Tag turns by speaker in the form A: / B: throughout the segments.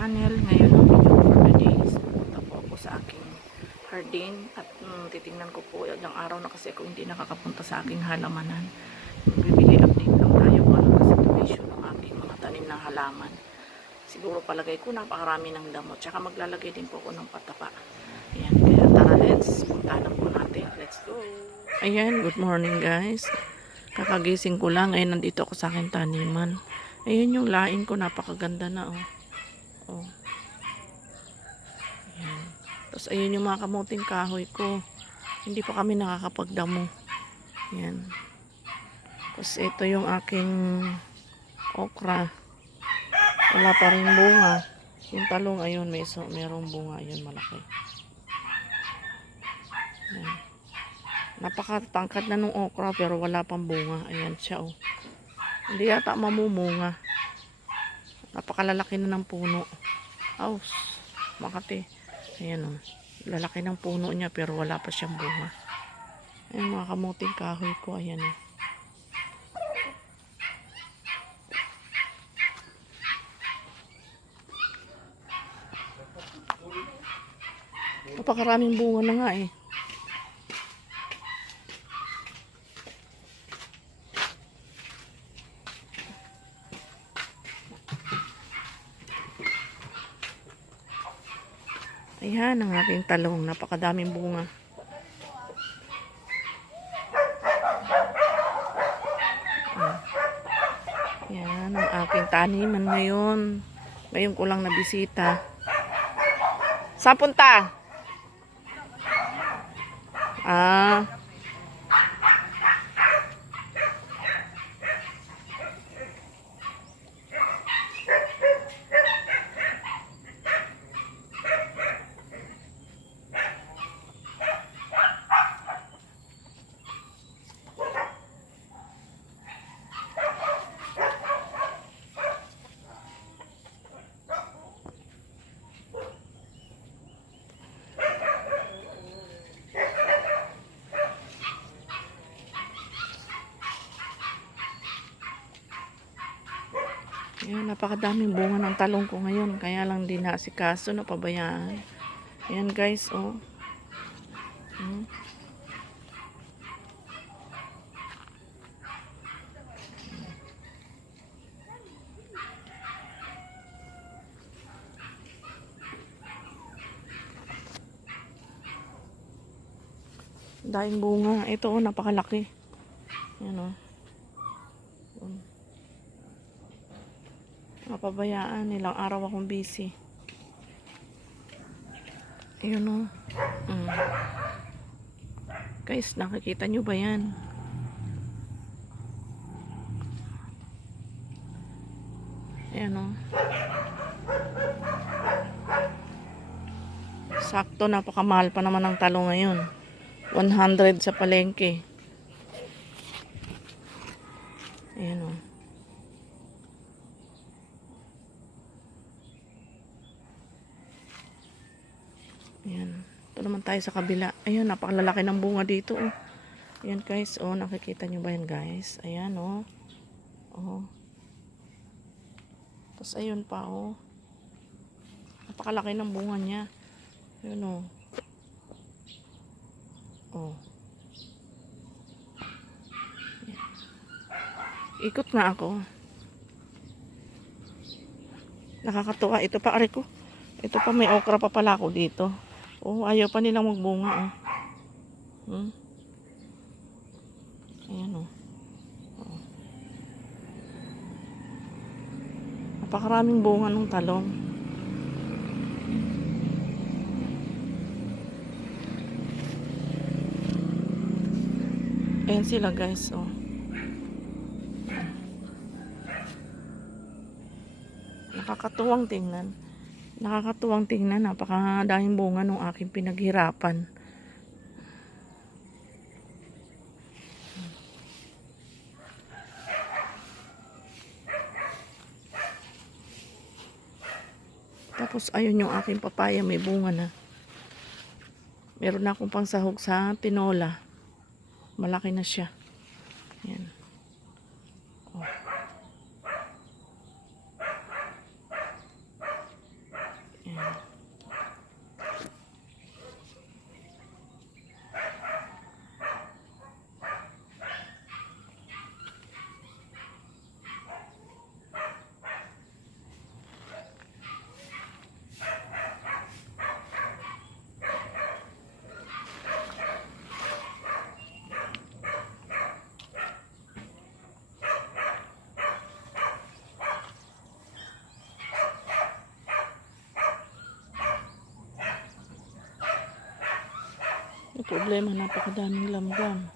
A: channel. Ngayon video for the day is pupunta po ako sa aking hardin at mm, titingnan ko po ilang araw na kasi ako hindi nakakapunta sa aking halamanan. Bibili update lang tayo kung ano na situation ng aking mga tanim na halaman. Siguro palagay ko napakarami ng damo. Tsaka maglalagay din po ako ng patapa. Ayan, kaya tara let's punta na po natin. Let's go! Ayan, good morning guys. Kakagising ko lang. Ayun, nandito ako sa aking taniman. Ayun yung laing ko. Napakaganda na, oh. Oh. Ayan. Tapos, ayun yung mga kamuting kahoy ko. Hindi pa kami nakakapagdamo. Ayan. Tapos, ito yung aking okra. Wala pa rin bunga. Yung talong, ayun, may so, merong bunga. Ayun, malaki. Ayan. Napakatangkad na nung okra pero wala pang bunga. Ayan siya oh. Hindi yata mamumunga. Napakalalaki na ng puno. Aus. Makati. Ayan oh. Lalaki ng puno niya pero wala pa siyang bunga. Ayan mga kamuting kahoy ko. Ayan oh. Napakaraming bunga na nga eh. Ayan ang aking talong. Napakadaming bunga. Ayan ang aking taniman ngayon. Ngayon ko lang nabisita. Saan punta? Ah. Ayan, napakadaming bunga ng talong ko ngayon. Kaya lang din naasikaso, napabayaan. Ayan guys, oh. Hmm. Daing bunga. Ito, oh, napakalaki. Ayan, oh. Um. Mapabayaan. Ilang araw akong busy. Ayun o. Mm. Guys, nakikita nyo ba yan? Ayan o. Sakto, napakamahal pa naman ang talong ngayon. 100 sa palengke. Ayan o. Ayan. Ito naman tayo sa kabila. Ayan, napakalalaki ng bunga dito. Oh. Ayan guys, oh, nakikita nyo ba yan guys? Ayan, oh. Oh. Tapos ayun pa, oh. Napakalaki ng bunga niya. Ayan, oh. Oh. Ayan. Ikot nga ako. Nakakatuwa. Ito pa, ari ko. Ito pa, may okra pa pala ako dito. Oh, ayaw pa nilang magbunga, oh. Hmm? Ayan, oh. oh. Napakaraming bunga ng talong. Ayan sila, guys, oh. Nakakatuwang tingnan. Nakakatuwang tingnan. Napakadahing bunga nung aking pinaghirapan. Tapos ayun yung aking papaya. May bunga na. Meron na akong pangsahog sa tinola. Malaki na siya. Yan. Oh. May problema, napakadaming lamgam.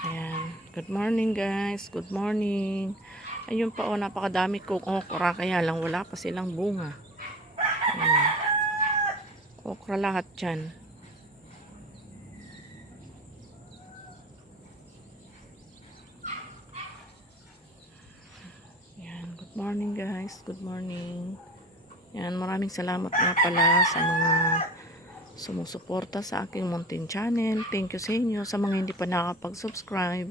A: Ayan. Good morning guys. Good morning. Ayun pa oh, napakadami okra. Kaya lang wala pa silang bunga. Ayan. Okra lahat dyan. Ayan. Good morning guys. Good morning. Ayan. Maraming salamat nga pala sa mga sumusuporta sa aking Mountain Channel. Thank you sa inyo. Sa mga hindi pa nakapag-subscribe,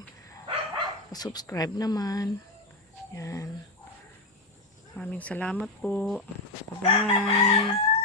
A: subscribe naman. Yan. Maraming salamat po. Bye-bye.